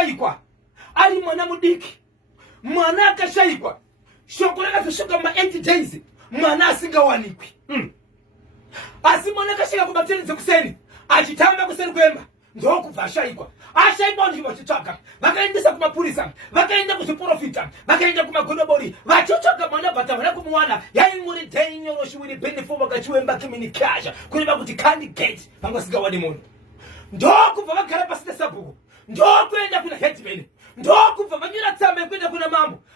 akashaikwa ali mwana mudiki mwana akashaikwa shoko lakafishoka ma 8 days mwana asingawanikwi asi mwana akashaika kubatenize kuseni achitamba kuseni kwemba ndo kuvashaikwa ashaikwa ndi vachitsvaga vakaendesa kumapurisa vakaenda kuzviprofita vakaenda kumagodobori vachotsvaga mwana bhata vana kumuwana yaimuri dhainyoroshwiri benefo vakachiwemba kiminikasha kureva kuti candidate vangasingawani munhu ndokubva vagara pasi nesabhuku ndokuenda kuna headman ndokubva vanyora tsamba yekuenda kuna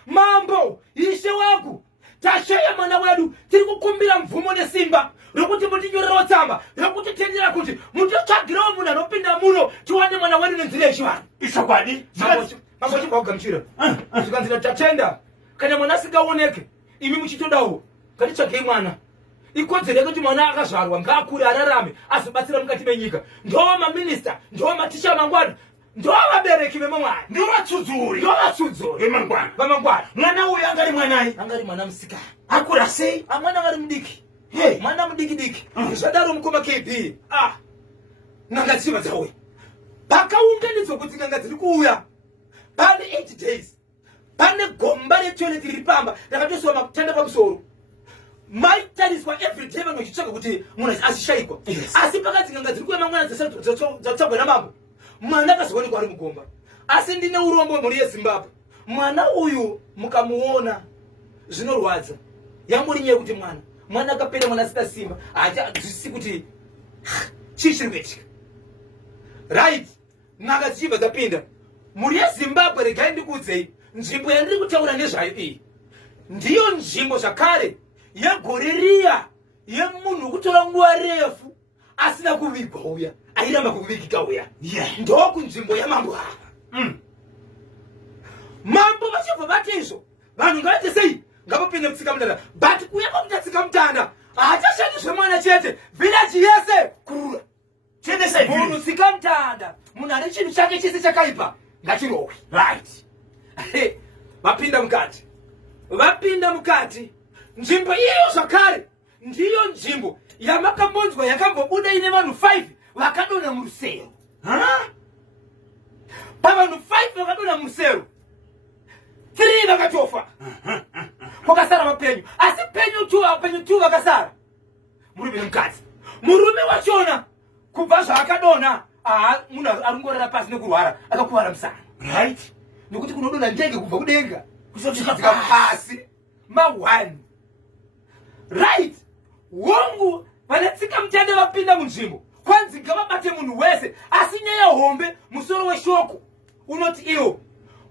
mambo ishe wangu tashaya mwana wedu tiri kukumbira mvumo nesimba rokuti mutinyorerawo tsamba rokuti tendera kuti mutotsvagirawo munhu anopinda muno tiwane mwana wedu nenzira yechivanhu ishokwadi mambo chibvaugamuchira zvikanzira tatenda kana mwana asingaoneke imi muchitodawo ngatitsvagei mwana ikodzero yekuti mwana akazvarwa ngaakure ararame azobatsira mukati menyika ndova maminista ndova matisha mangwana ndova vabereki vemamwana ndovatsudzuri vamangwana mwana uyu angari mwanai angari mwana musikana akura sei mwana angari mudiki mwana mudiki zvadaro mukoma kb n'anga dziva dzauya pakaunganidzwa kuti n'anga dziri kuuya pane 8 days pane gomba retoilet riri pamba rakatosiwa makutanda pamusoro maitariswa everyday vanhu vachitsvaga kuti munhu asishaikwa asi pakati n'anga dziri kuuya mangwana dzatsvagwa namambo mwana akazowanikwa ari mugomba asi ndine urombo mhuri yezimbabwe mwana uyu mukamuona zvinorwadza yamburi nyaya yekuti mwana akapera mwana asina simba haachazwisisi kuti chii chiri kuitika right n'anga dzichibva dzapinda mhuri yezimbabwe regai ndikuudzei nzvimbo yandiri kutaura nezvayo iyi ndiyo nzvimbo zvakare yegore riya yemunhu wekutora nguva refu asina kuvigwa uya airamba kuvigika uya ndokunzvimbo yamambo ava mambo vachibva vati izvo vanhu ngavaite sei ngavapinde mutsika mutanda but kuya kwakuita tsika mutanda haachashandi zvemwana chete villaji yese kurura munhu tsika mutanda munhu ane chinhu chake chese chakaipa ngachirohwe right vapinda mukati nzvimbo iyoyo zvakare ndiyo nzvimbo yamakambonzwa yakambobuda ine vanhu 5 vakadonha murusero pavanhu 5 vakadonha murusero 3 vakatofa kwakasara vapenyu asi penyu 2 vakasara murume nemukadzi murume wachona kubva zvaakadonha munhu arungorara pasi nekurwara akakuvara musana right nekuti kunodonha ndege kubva kudenga kuzotsika pasi ma1 right wongu vanetsika mutande vapinda munzvimbo kwanzi ngavabate munhu wese asi nyaya hombe musoro weshoko unoti iwo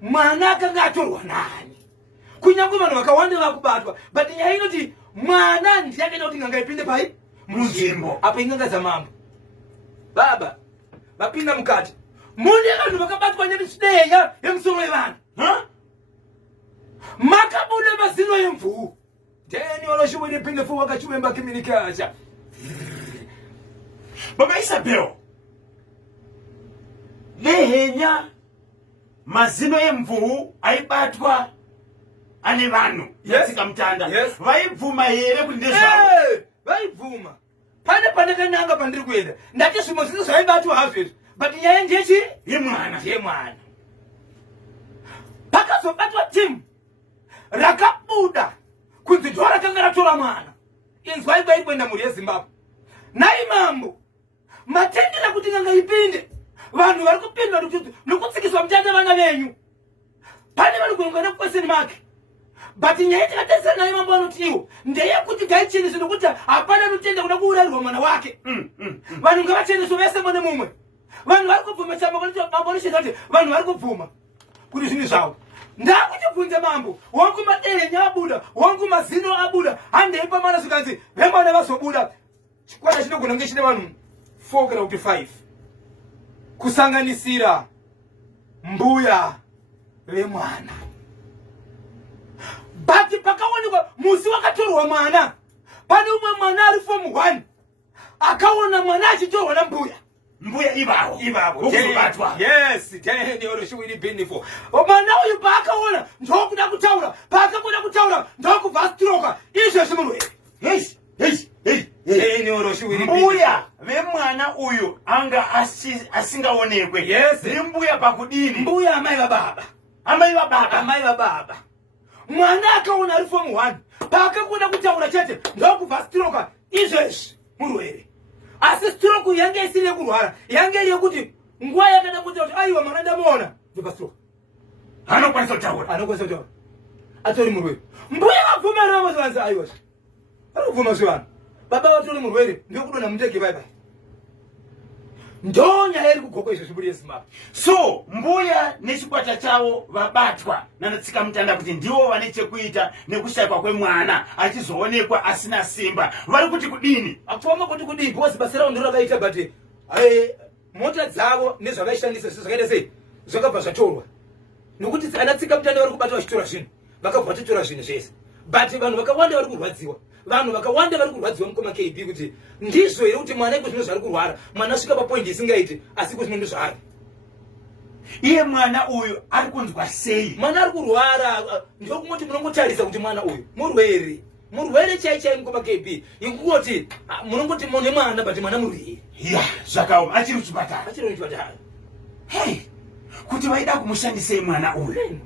mwana akanga atorwa nani kunyange vanhu vakawanda vakubatwa but nyaya inoti mwana ndiye akaita kuti nganga ipinde pai munzvimbo apa inganga dzamambo baba vapinda mukati mune vanhu vakabatwa nemishideya yemusoro wevanhu makabuda mazino yemvuu ndeni waloshuvwene pinde fu wakachuvemba kiminikasha baba Isabel lehenya mazino emvuu aibatwa ane vanhu yatsika mutanda vaibvuma here kuti ndezvavo vaibvuma pane kananga pandiri kuenda ndati zvimwe zvino zvaibatwa hazvo izvi but nyaya ndechi yemwana pakazobatwa timu rakabuda kunzi ndo rakanga ratora mwana inzwai kwairi kuenda mhuri yezimbabwe nai mambo matendera kuti nganga ipinde vanhu vari kupinda nokutsikiswa mutanda vana venyu pane vari kuungana kukweseni make but nyaya tikatarisa nai mambo anoti iwo ndeyekuti gaicheneswe nokuti hapana anotenda kuda kuurarirwa mwana wake vanhu ngavacheneswe vese mune mumwe vanhu vari kubvuma chamambonosheza kuti vanhu vari kubvuma kuti zvinhu zvavo ndakuchibvunza mambo wangu maderenya abuda wangu mazino abuda handeipa mana zvikanzi vemwana vazobuda chikwata chinogona kunge chine vanhu 4 kana kuti 5 kusanganisira mbuya vemwana but pakaonekwa musi wakatorwa mwana pane umwe mwana ari form 1 akaona mwana achitorwa nambuya ivavo kuzobatwa ndiye oroshiwiri benefo mwana uyu paakaona ndokuda kutaura paakakuda kutaura ndokubva astroka izvezvi munhu Mbuya vemwana uyu anga asingaonekwe. Yes. Mbuya pakudini. Mbuya amai baba. Amai baba. Amai baba. Mwana akaona ari form 1. Pakakunda kutaura chete ndokubva stroke izvezvi murwere. Asi stroke yange isine kurwara. Yange iri yekuti nguva yakada kuti aiwa mwana ndamuona ndobva stroke. Anokwanisa kutaura. Anokwanisa kutaura. Atori murwere. Mbuya vabvumirira mazvanzi aiwa. Ari kubvuma zvivana. Baba vatori murwere ndokudona muteke bye bye. Ndonya iri kugokwe izvo zviburi yeZimbabwe. So Mbuya nechikwata chavo vabatwa nanatsika mutanda kuti ndivo vane chekuita nekushayikwa kwemwana achizoonekwa asina simba. Vari kuti kudini? Akutonga kuti kudini bosi basa ravo ndiro ravaita but mota dzavo nezvavaishandisa zvakaita sei zvakabva zvatorwa. Nokuti anatsika mutanda vari kubata vachitora zvinhu vakabva vachitora zvinhu zvese. But vanhu vakawanda vari kurwadziwa. Vanhu vakawanda vari kurwadziwa mukoma KB kuti ndizvo here kuti mwana iko zvino zvari kurwara. Mwana asvika papoindi isingaiti asi iko zvino ndizvaari. Iye mwana uyu ari kunzwa sei? Mwana ari kurwara ndokungoti munongotarisa kuti mwana uyu murwere. Murwere chai mukoma KB. Ingoti munongoti mune mwana but mwana murwere. Ya, zvakaoma achiri kuchipatara. Achiri kuchipatara. Hey, kuti vaida kumushandisei mwana uyu?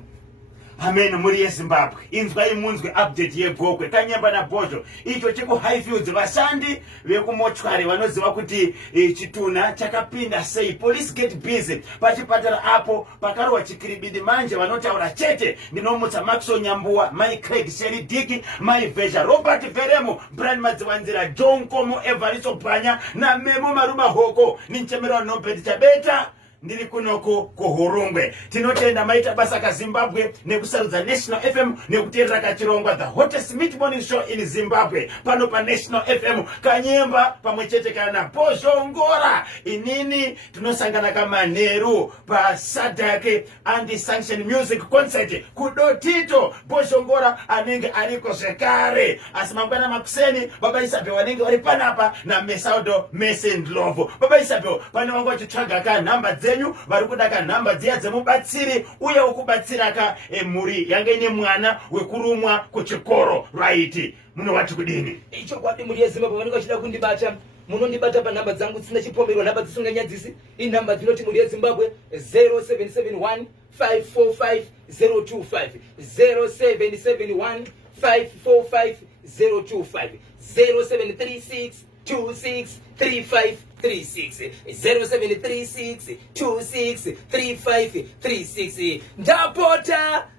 Amen, muri yeZimbabwe. Inzwai munzwe update yeGokwe. Kanyamba naBhozho. Icho cheku Highfields vashandi vekumotwari vanoziva kuti chituna chakapinda sei. Police get busy. Pachipatara apo pakarwa chikiribidi manje vanotaura chete. Ndinomutsa Maxo Nyambuwa, Mai Craig Sherry Diki, Mai Vesha, Robert Veremo, Brian Madziwanzira, John Komo, Evaristo Panya, na Memo Maruma Hoko. Ninchemera Nobedi Chabeta. Ndiri kunoko kuHurungwe. Tinotenda maita basa kaZimbabwe nekusarudza National FM nekuteerera kachirongwa the hottest mid morning show in Zimbabwe. Pano pa National FM Kanyemba pamwechete kana Bhozhongora. Inini tinosangana kamanheru pa Sadake and Sanction Music Concert kudotito Bhozhongora anenge ariko zvekare. Asi mangwana makuseni Baba Isabel wanenge vari panapa na Mesaudo Mesendlovo. Baba Isabel pane vangu vachitsvaga ka namba zenyu vari kuda ka namba dziya dzemubatsiri uye ukubatsira ka mhuri yange ine mwana wekurumwa kuchikoro right. Munovati kudini? Icho kwadi muri yeZimbabwe vanenge vachida kundibata. Munondibata pa namba dzangu dzisina chipomerwa, namba dzisinganyadzisi. I namba dzinoti muri yeZimbabwe 0771 545 025 0771 545 025 0736 263536 0736263536.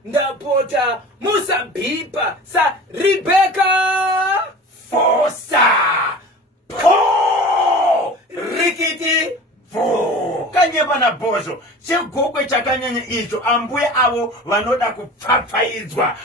Ndapota Musabhipa sa Rebecca Fosa Po Rikiti Vo Kanyamba naBhozho. Chegokwe chakanyanya icho ambuye avo vanoda kupfapfaidzwa.